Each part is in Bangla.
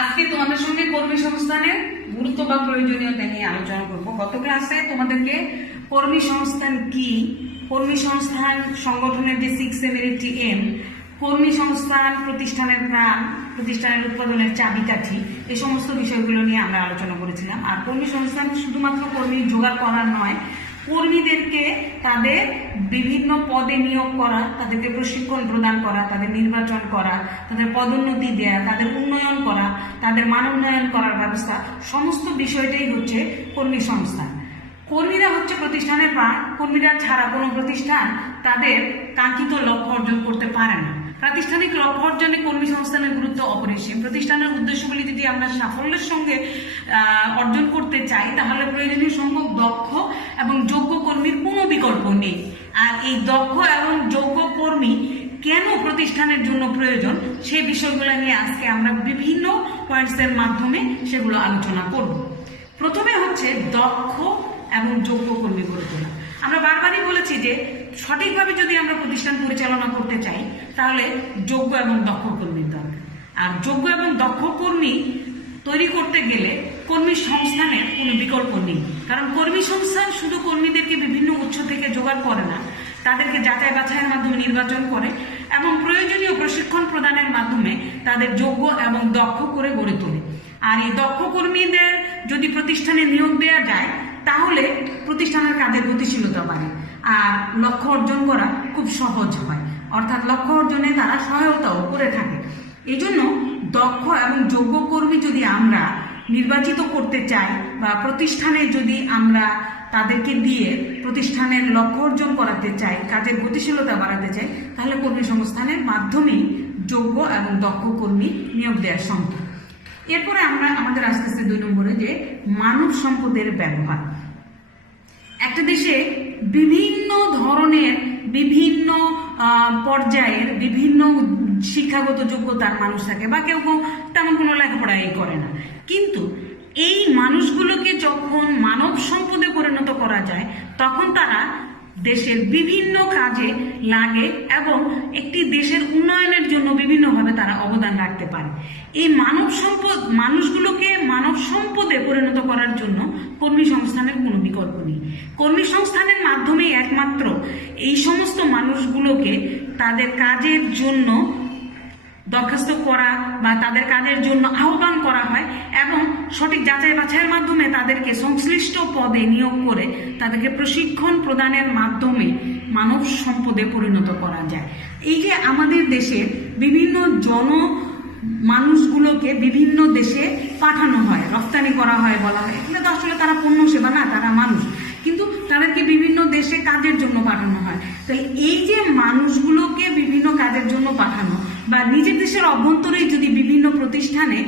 আজকে তোমাদের সঙ্গে কর্মী সংস্থানের গুরুত্ব বা প্রয়োজনীয়তা নিয়ে আলোচনা করব। গত ক্লাসে তোমাদেরকে কর্মী সংস্থান কি, কর্মী সংস্থান সংগঠনের যে 6 এর এম, কর্মী সংস্থান প্রতিষ্ঠানের প্রাণ, প্রতিষ্ঠানের উৎপাদনের চাবিকাঠি, এই সমস্ত বিষয়গুলো নিয়ে আমরা আলোচনা করেছিলাম। আর কর্মী সংস্থান শুধুমাত্র কর্মী জোগাড় করা নয়, কর্মীদেরকে তাদের বিভিন্ন পদে নিয়োগ করা, তাদেরকে প্রশিক্ষণ প্রদান করা, তাদের নির্বাচন করা, তাদের পদোন্নতি দেয়া, তাদের উন্নয়ন করা, তাদের মান উন্নয়ন করার ব্যবস্থা, সমস্ত বিষয়টাই হচ্ছে কর্মী সংস্থান। কর্মীরা হচ্ছে প্রতিষ্ঠানের প্রাণ। কর্মীরা ছাড়া কোনো প্রতিষ্ঠান তাদের কাঙ্ক্ষিত লক্ষ্য অর্জন করতে পারে না। প্রাতিষ্ঠানিক লক্ষ্য অর্জনে কর্মী সংস্থানের গুরুত্ব অপরিসীম। প্রতিষ্ঠানের উদ্দেশ্যগুলি যদি আমরা সাফল্যের সঙ্গে অর্জন করতে চাই, তাহলে প্রয়োজনীয় সংখ্যক দক্ষ এবং যোগ্য কর্মীর কোনো বিকল্প নেই। আর এই দক্ষ এবং যোগ্য কর্মী কেন প্রতিষ্ঠানের জন্য প্রয়োজন, সেই বিষয়গুলো নিয়ে আজকে আমরা বিভিন্ন পয়েন্টসের মাধ্যমে সেগুলো আলোচনা করব। প্রথমে হচ্ছে দক্ষ এবং যোগ্য কর্মী গড়ে তোলা। আমরা বারবারই বলেছি যে সঠিকভাবে যদি আমরা প্রতিষ্ঠান পরিচালনা করতে চাই, তাহলে যোগ্য এবং দক্ষ কর্মীর দরকার। আর যোগ্য এবং দক্ষ কর্মী তৈরি করতে গেলে কর্মী সংস্থানের কোনো বিকল্প নেই। কারণ কর্মী সংস্থান শুধু কর্মীদেরকে বিভিন্ন উৎস থেকে জোগাড় করে না, তাদেরকে যাচাই বাছাইয়ের মাধ্যমে নির্বাচন করে এবং প্রয়োজনীয় প্রশিক্ষণ প্রদানের মাধ্যমে তাদের যোগ্য এবং দক্ষ করে গড়ে তোলে। আর এই দক্ষ কর্মীদের যদি প্রতিষ্ঠানে নিয়োগ দেওয়া যায়, তাহলে প্রতিষ্ঠানের কাজের গতিশীলতা বাড়ে আর লক্ষ্য অর্জন করা খুব সহজ হয়, অর্থাৎ লক্ষ্য অর্জনে তারা সহায়তাও করে থাকে। এই জন্য দক্ষ এবং যোগ্য কর্মী যদি আমরা নির্বাচিত করতে চাই বা প্রতিষ্ঠানে যদি আমরা তাদেরকে দিয়ে প্রতিষ্ঠানের লক্ষ্য অর্জন করাতে চাই, কাজের গতিশীলতা বাড়াতে চাই, তাহলে কর্মী সংস্থানের মাধ্যমেই যোগ্য এবং দক্ষ কর্মী নিয়োগ দেওয়া সম্ভব। এরপরে আমরা আমাদের আস্তে আস্তে 2 নম্বরে যে মানব সম্পদের ব্যবহার। একটা দেশে বিভিন্ন ধরনের, বিভিন্ন পর্যায়ের, বিভিন্ন শিক্ষাগত যোগ্যতার মানুষ থাকে, বা কেউ কেউ তেমন কোনো লেখাপড়াই করে না। কিন্তু এই মানুষগুলোকে যখন মানব সম্পদে পরিণত করা যায়, তখন তারা দেশের বিভিন্ন কাজে লাগে এবং একটি দেশের উন্নয়নের জন্য বিভিন্নভাবে তারা অবদান রাখতে পারে। এই মানব সম্পদ মানুষগুলোকে মানব সম্পদে পরিণত করার জন্য কর্মী সংস্থানের কোনো বিকল্প নেই। কর্মী সংস্থানের মাধ্যমেই একমাত্র এই সমস্ত মানুষগুলোকে তাদের কাজের জন্য দরখাস্ত করা বা তাদের কাজের জন্য আহ্বান করা হয় এবং সঠিক যাচাই বাছাইয়ের মাধ্যমে তাদেরকে সংশ্লিষ্ট পদে নিয়োগ করে তাদেরকে প্রশিক্ষণ প্রদানের মাধ্যমে মানব সম্পদে পরিণত করা যায়। এই যে আমাদের দেশে বিভিন্ন মানুষগুলোকে বিভিন্ন দেশে পাঠানো হয়, রপ্তানি করা হয়, বলা হয়, এগুলো তো আসলে তারা পণ্য সেবা না, তারা মানুষ, কিন্তু তাদেরকে বিভিন্ন দেশে কাজের জন্য পাঠানো হয়। তাহলে এই যে মানুষগুলোকে বিভিন্ন কাজের জন্য পাঠানো বা নিজের দেশের অভ্যন্তরেই যদি বিভিন্ন প্রতিষ্ঠানে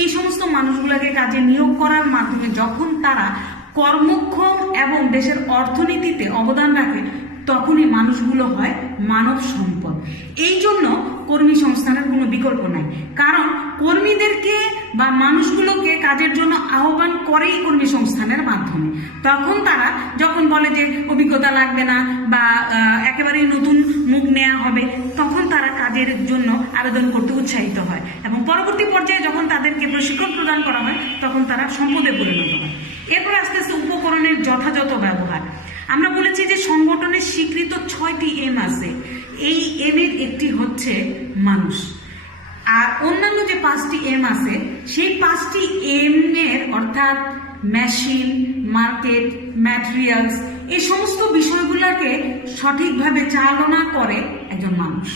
এই সমস্ত মানুষগুলোকে কাজে নিয়োগ করার মাধ্যমে যখন তারা কর্মক্ষম এবং দেশের অর্থনীতিতে অবদান রাখে, তখনই মানুষগুলো হয় মানব সম্পদ। এই জন্য কর্মী সংস্থানের কোনো বিকল্প নাই। কারণ কর্মীদেরকে বা মানুষগুলোকে কাজের জন্য আহ্বান করেই কর্মী সংস্থানের মাধ্যমে। তখন তারা যখন বলে যে অভিজ্ঞতা লাগবে না বা একেবারেই নতুন মুখ নেওয়া হবে, তখন তারা কাজের জন্য আবেদন করতে উৎসাহিত হয় এবং পরবর্তী পর্যায়ে যখন তাদেরকে প্রশিক্ষণ প্রদান করা হয়, তখন তারা সম্পদে পরিণত হয়। এরপর আস্তে আস্তে উপকরণের যথাযথ ব্যবহার। আমরা বলেছি যে সংগঠনের স্বীকৃত 6টি এম আছে। এই এমের একটি হচ্ছে মানুষ, আর অন্যান্য যে 5টি এম আছে, সেই 5টি এম এর অর্থাৎ মেশিন, মার্কেট, ম্যাটেরিয়ালস, এই সমস্ত বিষয়গুলোকে সঠিকভাবে চালনা করে একজন মানুষ।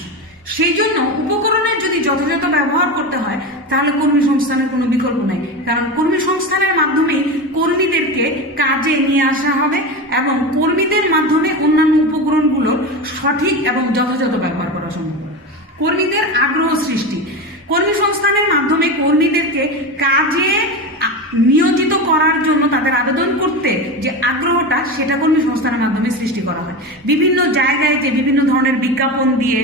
সেই জন্য উপকরণের যদি যথাযথ ব্যবহার করতে হয়, তাহলে কর্মী সংস্থানের কোনো বিকল্প নাই। কারণ কর্মী সংস্থানের মাধ্যমেই কর্মীদেরকে কাজে নিয়ে আসা হবে এবং কর্মীদের মাধ্যমে অন্যান্য উপকরণগুলোর সঠিক এবং যথাযথ ব্যবহার করা সম্ভব। কর্মীদের আগ্রহ সৃষ্টি। কর্মী সংস্থানের মাধ্যমে কর্মীদেরকে কাজে নিয়োজিত করার জন্য তাদের আবেদন করতে যে আগ্রহটা, প্রক্রিয়াটা সেটা কর্মী সংস্থানের মাধ্যমে সৃষ্টি করা হয়। বিভিন্ন জায়গায় যে বিভিন্ন ধরনের বিজ্ঞাপন দিয়ে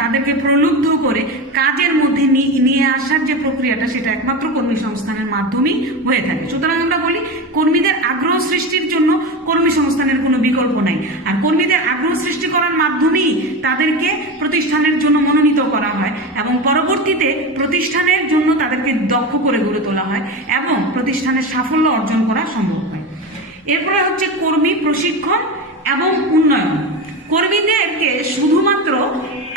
তাদেরকে প্রলুব্ধ করে কাজের মধ্যে নিয়ে আসার যে প্রক্রিয়াটা সেটা একমাত্র কর্মী সংস্থানের মাধ্যমেই হয়ে থাকে। সুতরাং আমরা বলি কর্মীদের আগ্রহ সৃষ্টির জন্য কর্মী সংস্থানের কোনো বিকল্প নাই। আর কর্মীদের আগ্রহ সৃষ্টি করার মাধ্যমেই তাদেরকে প্রতিষ্ঠানের জন্য মনোনীত করা হয় এবং পরবর্তীতে প্রতিষ্ঠানের জন্য তাদেরকে দক্ষ করে গড়ে তোলা হয় এবং প্রতিষ্ঠানের সাফল্য অর্জন করা সম্ভব হয়। এরপরে হচ্ছে কর্মী প্রশিক্ষণ এবং উন্নয়ন। কর্মীদেরকে শুধুমাত্র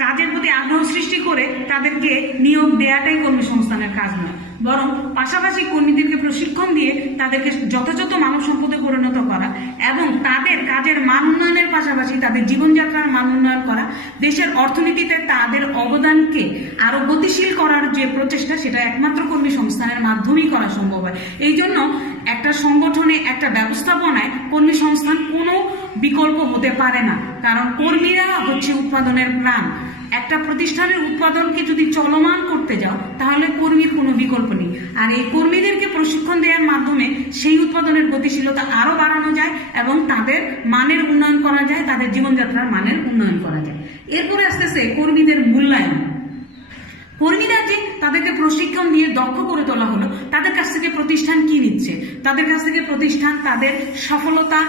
কাজের প্রতি আগ্রহ সৃষ্টি করে তাদেরকে নিয়োগ দেওয়াটাই কর্মী সংস্থানের কাজ নয়, বরং পাশাপাশি কর্মীদেরকে প্রশিক্ষণ দিয়ে তাদেরকে যথাযথ মানব সম্পদে পরিণত করা এবং তাদের কাজের মান উন্নয়নের পাশাপাশি তাদের জীবনযাত্রার মান উন্নয়ন করা, দেশের অর্থনীতিতে তাদের অবদানকে আরো গতিশীল করার যে প্রচেষ্টা সেটা একমাত্র কর্মী সংস্থানের মাধ্যমেই করা সম্ভব হয়। এই জন্য একটা সংগঠনে একটা ব্যবস্থাপনায় কর্মী সংস্থান কোনো বিকল্প হতে পারে না, কারণ কর্মীরা হচ্ছে উৎপাদনের প্রাণ। একটা প্রতিষ্ঠানের উৎপাদনকে যদি চলমান করতে যাও তাহলে কর্মীর কোনো বিকল্প নেই। আর এই কর্মীদেরকে প্রশিক্ষণ দেওয়ার মাধ্যমে সেই উৎপাদনের গতিশীলতা আরো বাড়ানো যায় এবং তাদের মানের উন্নয়ন করা যায়, তাদের জীবনযাত্রার মানের উন্নয়ন করা যায়। এরপরে আসতেছে কর্মীদের মূল্যায়ন। কর্মীরা যে তাদেরকে প্রশিক্ষণ দিয়ে দক্ষ করে তোলা হলো, তাদের কাছ থেকে প্রতিষ্ঠান কি নিচ্ছে? তাদের কাছ থেকে প্রতিষ্ঠান তাদের সফলতা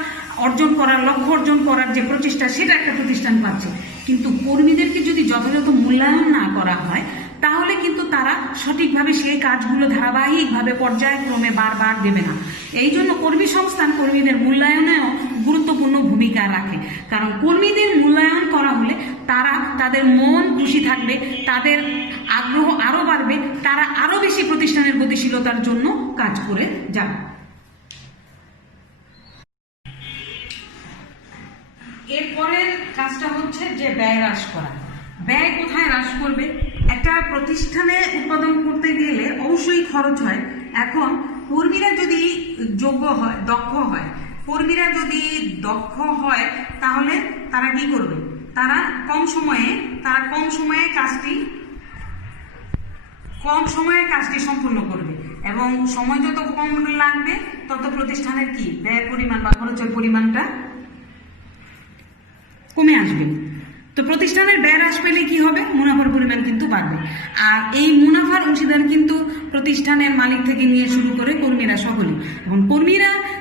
অর্জন করার, লক্ষ্য অর্জন করার যে প্রচেষ্টা সেটা একটা প্রতিষ্ঠান পাচ্ছে। কিন্তু কর্মীদেরকে যদি যথাযথ মূল্যায়ন না করা হয় তাহলে কিন্তু তারা সঠিকভাবে সেই কাজগুলো ধারাবাহিকভাবে পর্যায়ক্রমে বারবার দেবে না। এই জন্য কর্মী সংস্থান কর্মীদের মূল্যায়নেও গুরুত্বপূর্ণ ভূমিকা রাখে, কারণ কর্মীদের মূল্যায়ন করা হলে তারা তাদের মন খুশি থাকবে, তাদের আগ্রহ আরো বাড়বে, তারা আরো বেশি প্রতিষ্ঠানের গতিশীলতার জন্য কাজ করে যাবে। এরপরের কাজটা হচ্ছে যে ব্যয় হ্রাস করা। ব্যয় কোথায় হ্রাস করবে? একটা প্রতিষ্ঠানে উৎপাদন করতে গেলে অবশ্যই খরচ হয়। এখন কর্মীরা যদি যোগ্য হয়, দক্ষ হয়, কর্মীরা যদি দক্ষ হয় তাহলে তারা কি করবে? তারা কম সময়ে কাজটি সম্পূর্ণ করবে এবং সময় যত কম লাগবে তত প্রতিষ্ঠানের কি ব্যয়ের পরিমাণ বা খরচের পরিমাণটা কমে আসবে। তো প্রতিষ্ঠানের ব্যয় হ্রাস পেলে কি হবে? মুনাফার পরিমাণ কিন্তু বাড়বে। আর এই মুনাফার অংশীদার কিন্তু প্রতিষ্ঠানের মালিক থেকে নিয়ে শুরু করে কর্মীরা সকলেই। এখন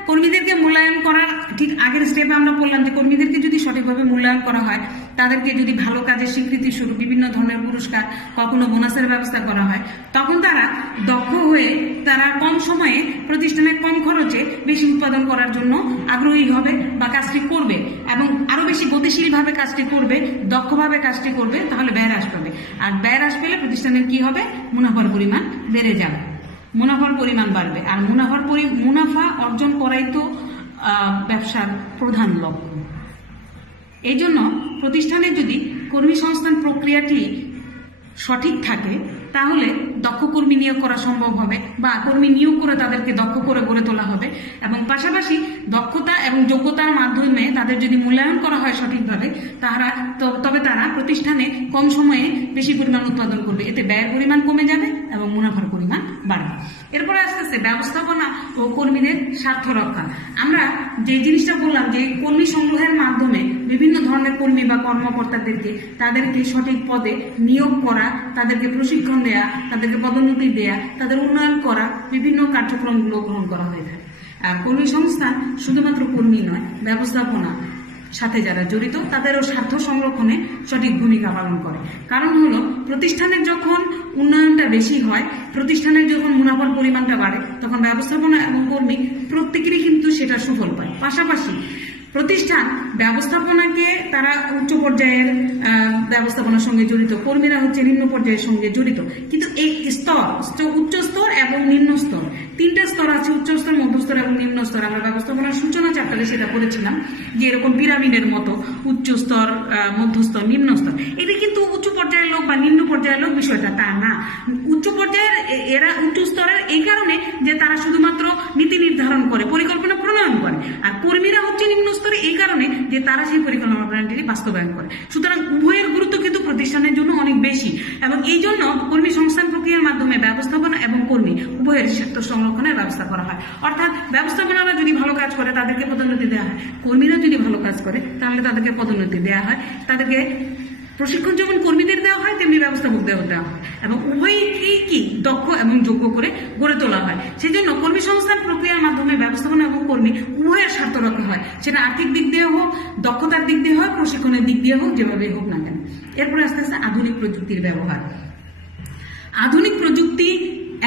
কর্মীদেরকে মূল্যায়ন করার ঠিক আগের স্টেপে আমরা বললাম যে কর্মীদেরকে যদি সঠিকভাবে মূল্যায়ন করা হয়, তাদেরকে যদি ভালো কাজের স্বীকৃতি স্বরূপ বিভিন্ন ধরনের পুরস্কার, কখনো বোনাসের ব্যবস্থা করা হয়, তখন তারা দক্ষ হয়ে তারা কম সময়ে প্রতিষ্ঠানের কম খরচে বেশি উৎপাদন করার জন্য আগ্রহী হবে বা কাজটি করবে এবং আরো বেশি গতিশীলভাবে কাজটি করবে, দক্ষভাবে কাজটি করবে, তাহলে ব্যয় হ্রাস পাবে। আর ব্যয় হ্রাস পেলে প্রতিষ্ঠানের কি হবে? মুনাফার পরিমাণ বেড়ে যাবে, মুনাফার পরিমাণ বাড়বে। আর মুনাফা অর্জন করাই তো ব্যবসার প্রধান লক্ষ্য। এই জন্য প্রতিষ্ঠানের যদি কর্মী সংস্থান প্রক্রিয়াটি সঠিক থাকে তাহলে দক্ষ কর্মী নিয়োগ করা সম্ভব হবে বা কর্মী নিয়োগ করে তাদেরকে দক্ষ করে গড়ে তোলা হবে এবং পাশাপাশি দক্ষতা এবং যোগ্যতার মাধ্যমে তাদের যদি মূল্যায়ন করা হয় সঠিকভাবে তবে তারা প্রতিষ্ঠানে কম সময়ে বেশি পরিমাণ উৎপাদন করবে। এতে ব্যয়ের পরিমাণ কমে যাবে এবং মুনাফার পরিমাণ বাড়বে। এরপরে আসতেছে ব্যবস্থাপনা ও কর্মীদের স্বার্থ রক্ষা। আমরা যে জিনিসটা বললাম যে কর্মী সংগ্রহের মাধ্যমে বিভিন্ন ধরনের কর্মী বা কর্মকর্তাদেরকে তাদেরকে সঠিক পদে নিয়োগ করা, তাদেরকে প্রশিক্ষণ দেয়া, তাদেরকে পদোন্নতি দেয়া, তাদের উন্নয়ন করা, বিভিন্ন কার্যক্রমগুলো গ্রহণ করা হয়ে থাকে। আর কর্মী সংস্থান শুধুমাত্র কর্মী নয়, ব্যবস্থাপনা সাথে যারা জড়িত তাদেরও স্বার্থ সংরক্ষণে সঠিক ভূমিকা পালন করে। কারণ হলো প্রতিষ্ঠানের যখন উন্নয়নটা বেশি হয়, প্রতিষ্ঠানের যখন মুনাফার পরিমাণটা বাড়ে, তখন ব্যবস্থাপনা এবং কর্মী প্রত্যেকেরই কিন্তু সেটা সুফল পায়। পাশাপাশি প্রতিষ্ঠান ব্যবস্থাপনাকে তারা উচ্চ পর্যায়ের ব্যবস্থাপনার সঙ্গে জড়িত, কর্মীরা হচ্ছে নিম্ন পর্যায়ের সঙ্গে জড়িত। কিন্তু এই স্তর, উচ্চ স্তর এবং নিম্ন স্তর, তিনটা স্তর আছে, উচ্চ স্তর, মধ্যস্তর এবং নিম্ন স্তর। আমরা ব্যবস্থাপনার সূচনা চ্যাপ্টারে সেটা পড়েছিলাম যে এরকম পিরামিডের মতো উচ্চ স্তর, মধ্যস্তর, নিম্ন স্তর। এটা কিন্তু উচ্চ পর্যায়ের লোক বা নিম্ন পর্যায়ের লোক বিষয়টা তা না। উচ্চ পর্যায়ের এরা উচ্চ স্তরের এই কারণে যে তারা শুধুমাত্র নীতি নির্ধারণ করে, পরিকল্পনা প্রণয়ন করে, আর কর্মীরা হচ্ছে নিম্ন স্তরে এই কারণে যে তারা সেই পরিকল্পনা প্রণয়নটি বাস্তবায়ন করে। সুতরাং উভয়ের গুরুত্ব কিন্তু প্রতিষ্ঠানের জন্য অনেক বেশি এবং এই জন্য কর্মী সংস্থান প্রক্রিয়ার মাধ্যমে ব্যবস্থাপনা এবং কর্মী উভয় উভয়ের স্বার্থ সংরক্ষণের ব্যবস্থা করা হয়। অর্থাৎ ব্যবস্থাপনারা যদি ভালো কাজ করে তাদেরকে পদোন্নতি দেওয়া হয়, কর্মীরা যদি ভালো কাজ করে তাহলে তাদেরকে পদোন্নতি দেওয়া হয়, তাদেরকে প্রশিক্ষণ যেমন কর্মীদের দেওয়া হয় তেমনি ব্যবস্থাপকদের দেওয়া হয়, এবং উভয়কেই কি দক্ষ এবং যোগ্য করে গড়ে তোলা হয়। সেই জন্য কর্মী সংস্থান প্রক্রিয়ার মাধ্যমে ব্যবস্থাপনা এবং কর্মী উভয়ের স্বার্থ রক্ষা হয়, সেটা আর্থিক দিক দিয়ে হোক, দক্ষতার দিক দিয়ে হোক, প্রশিক্ষণের দিক দিয়ে হোক, যেভাবে হোক না কেন। এরপরে আস্তে আস্তে আধুনিক প্রযুক্তির ব্যবহার। আধুনিক প্রযুক্তি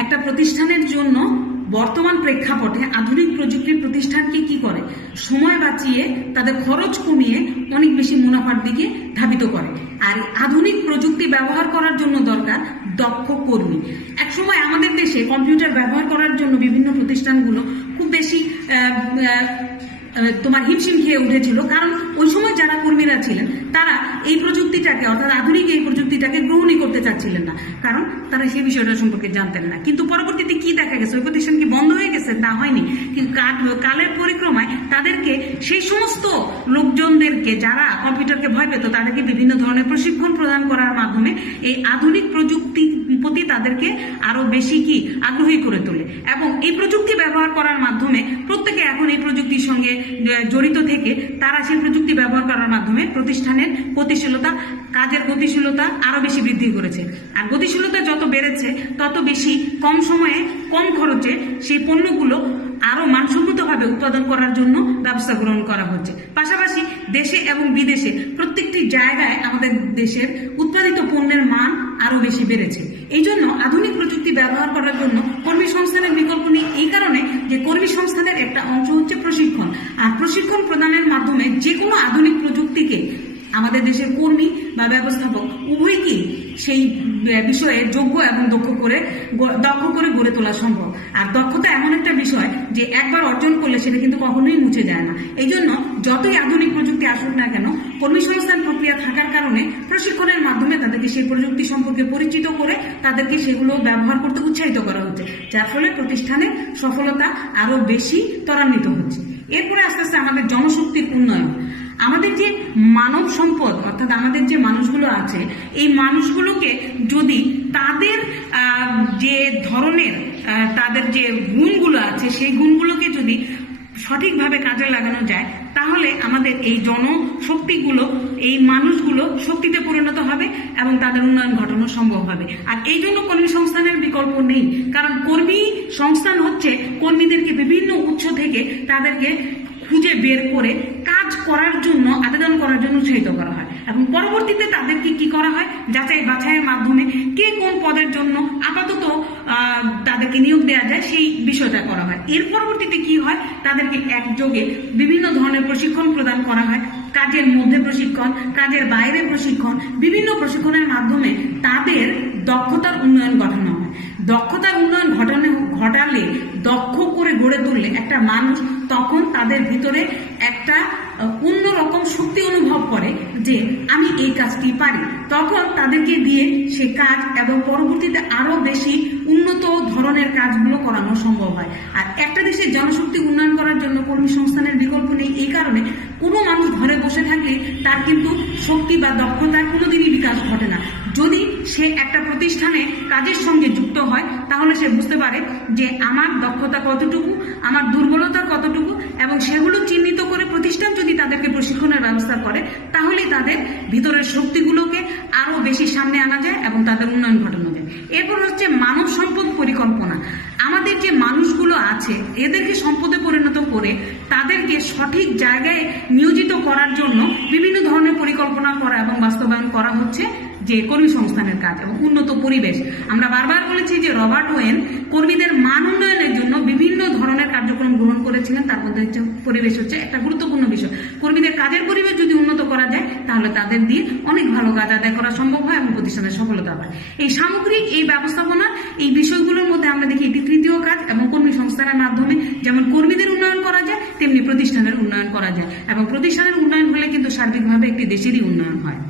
একটা প্রতিষ্ঠানের জন্য বর্তমান প্রেক্ষাপটে আধুনিক প্রযুক্তির প্রতিষ্ঠানকে কি করে, সময় বাঁচিয়ে তাদের খরচ কমিয়ে অনেক বেশি মুনাফার দিকে ধাবিত করে। আর আধুনিক প্রযুক্তি ব্যবহার করার জন্য দরকার দক্ষ কর্মী। একসময় আমাদের দেশে কম্পিউটার ব্যবহার করার জন্য বিভিন্ন প্রতিষ্ঠানগুলো খুব বেশি হিমশিম খেয়ে উঠেছিল, কারণ ওই সময় যারা কর্মীরা ছিলেন তারা এই প্রযুক্তিটাকে অর্থাৎ আধুনিক এই প্রযুক্তিটাকে গ্রহণই করতে চাচ্ছিলেন না, কারণ তারা সেই বিষয়টা সম্পর্কে জানতেন না। কিন্তু পরবর্তীতে কি দেখা গেছে, ওই প্রতিষ্ঠান কি বন্ধ হয়ে গেছে? তা হয়নি, কিন্তু কালের পরিক্রমায় তাদেরকে সেই সমস্ত লোকজনদেরকে যারা কম্পিউটারকে ভয় পেত তাদেরকে বিভিন্ন ধরনের প্রশিক্ষণ প্রদান করার মাধ্যমে এই আধুনিক প্রযুক্তি প্রতি তাদেরকে আরো বেশি কি আগ্রহী করে তোলে, এবং এই প্রযুক্তি ব্যবহার করার মাধ্যমে প্রত্যেকে এখন এই প্রযুক্তির সঙ্গে জড়িত থেকে তারা সেই প্রযুক্তি ব্যবহার করার মাধ্যমে প্রতিষ্ঠানের গতিশীলতা, কাজের গতিশীলতা আরো বেশি বৃদ্ধি করেছে। আর গতিশীলতা যত বেড়েছে তত বেশি কম সময়ে কম খরচে সেই পণ্যগুলো আরো মানসম্মতভাবে উৎপাদন করার জন্য ব্যবস্থা গ্রহণ করা হচ্ছে। পাশাপাশি দেশে এবং বিদেশে প্রত্যেকটি জায়গায় আমাদের দেশের উৎপাদিত পণ্যের মান আরো বেশি বেড়েছে। এই জন্য আধুনিক প্রযুক্তি ব্যবহার করার জন্য কর্মী সংস্থানের বিকল্প নেই, এই কারণে যে কর্মী সংস্থানের একটা অংশ হচ্ছে প্রশিক্ষণ। আর প্রশিক্ষণ প্রদানের মাধ্যমে যে কোনো আধুনিক প্রযুক্তিকে আমাদের দেশের কর্মী বা ব্যবস্থাপক উভয়কেই সেই বিষয়ে যোগ্য এবং দক্ষ করে গড়ে তোলা সম্ভব। আর দক্ষতা এমন একটা বিষয় যে একবার অর্জন করলে সেটা কিন্তু কখনোই মুছে যায় না। এই জন্য যতই আধুনিক প্রযুক্তি আসুক না কেন, কর্মী সংস্থান প্রক্রিয়া থাকার কারণে প্রশিক্ষণের মাধ্যমে তাদেরকে সেই প্রযুক্তি সম্পর্কে পরিচিত করে তাদেরকে সেগুলো ব্যবহার করতে উৎসাহিত করা হচ্ছে, যার ফলে প্রতিষ্ঠানের সফলতা আরো বেশি ত্বরান্বিত হচ্ছে। এরপরে আস্তে আস্তে আমাদের জনশক্তির উন্নয়ন। আমাদের যে মানব সম্পদ অর্থাৎ আমাদের যে মানুষগুলো আছে, এই মানুষগুলোকে যদি তাদের যে ধরনের তাদের যে গুণগুলো আছে সেই গুণগুলোকে যদি সঠিকভাবে কাজে লাগানো যায় তাহলে আমাদের এই জনশক্তিগুলো, এই মানুষগুলো শক্তিতে পরিণত হবে এবং তাদের উন্নয়ন ঘটানো সম্ভব হবে। আর এই জন্য কর্মী সংস্থানের বিকল্প নেই, কারণ কর্মী সংস্থান হচ্ছে কর্মীদেরকে বিভিন্ন উৎস থেকে তাদেরকে খুঁজে বের করে কাজ করার জন্য, আবেদন করার জন্য উৎসাহিত করা হয়, এবং পরবর্তীতে তাদেরকে কি করা হয়, যাচাই বাছাইয়ের মাধ্যমে কে কোন পদের জন্য আপাতত তাদেরকে নিয়োগ দেওয়া যায় সেই বিষয়টা করা হয়। এর পরবর্তীতে কি হয়, তাদেরকে একযোগে বিভিন্ন ধরনের প্রশিক্ষণ প্রদান করা হয়, কাজের মধ্যে প্রশিক্ষণ, কাজের বাইরে প্রশিক্ষণ, বিভিন্ন প্রশিক্ষণের মাধ্যমে তাদের দক্ষতার উন্নয়ন ঘটানো হয়। দক্ষতার উন্নয়ন ঘটালে দক্ষ করে গড়ে তুললে একটা মানুষ তখন তাদের ভিতরে একটা অন্যরকম শক্তি অনুভব করে যে আমি এই কাজটি পারি, তখন তাদেরকে দিয়ে সে কাজ এবং পরবর্তীতে আরো বেশি উন্নত ধরনের কাজগুলো করানো সম্ভব হয়। আর একটা দেশের জনশক্তি উন্নয়ন করার জন্য কর্মী সংস্থানের বিকল্প নেই, এই কারণে কোনো মানুষ ঘরে বসে থাকলে তার কিন্তু শক্তি বা দক্ষতার কোনোদিনই বিকাশ ঘটে না। যদি সে একটা প্রতিষ্ঠানে কাজের সঙ্গে যুক্ত হয় তাহলে সে বুঝতে পারে যে আমার দক্ষতা কতটুকু, আমার দুর্বলতা কতটুকু, এবং সেগুলো চিহ্নিত করে প্রতিষ্ঠান যদি তাদেরকে প্রশিক্ষণের ব্যবস্থা করে তাহলে তাদের ভিতরের শক্তিগুলোকে আরো বেশি সামনে আনা যায় এবং তাদের উন্নয়ন ঘটানো যায়। এরপর হচ্ছে মানব সম্পদ পরিকল্পনা। আমাদের যে মানুষগুলো আছে এদেরকে সম্পদে পরিণত করে তাদেরকে সঠিক জায়গায় নিয়োজিত করার জন্য বিভিন্ন ধরনের পরিকল্পনা করা এবং বাস্তবায়ন করা হচ্ছে যে কর্মী সংস্থানের কাজ এবং উন্নত পরিবেশ। আমরা বারবার বলেছি যে রবার্ট ওয়েন কর্মীদের মান উন্নয়নের জন্য বিভিন্ন ধরনের কার্যক্রম গ্রহণ করেছিলেন, তার মধ্যে হচ্ছে পরিবেশ হচ্ছে একটা গুরুত্বপূর্ণ বিষয়। কর্মীদের কাজের পরিবেশ যদি উন্নত করা যায় তাহলে তাদের দিয়ে অনেক ভালো কাজ আদায় করা সম্ভব হয় এবং প্রতিষ্ঠানের সফলতা হয়। এই সামগ্রিক এই ব্যবস্থাপনা এই বিষয়গুলোর মধ্যে আমরা দেখি এটি তৃতীয় কাজ, এবং কর্মী সংস্থানের মাধ্যমে যেমন কর্মীদের উন্নয়ন করা যায় তেমনি প্রতিষ্ঠানের উন্নয়ন করা যায়, এবং প্রতিষ্ঠানের উন্নয়ন হলে কিন্তু সার্বিকভাবে একটি দেশেরই উন্নয়ন হয়।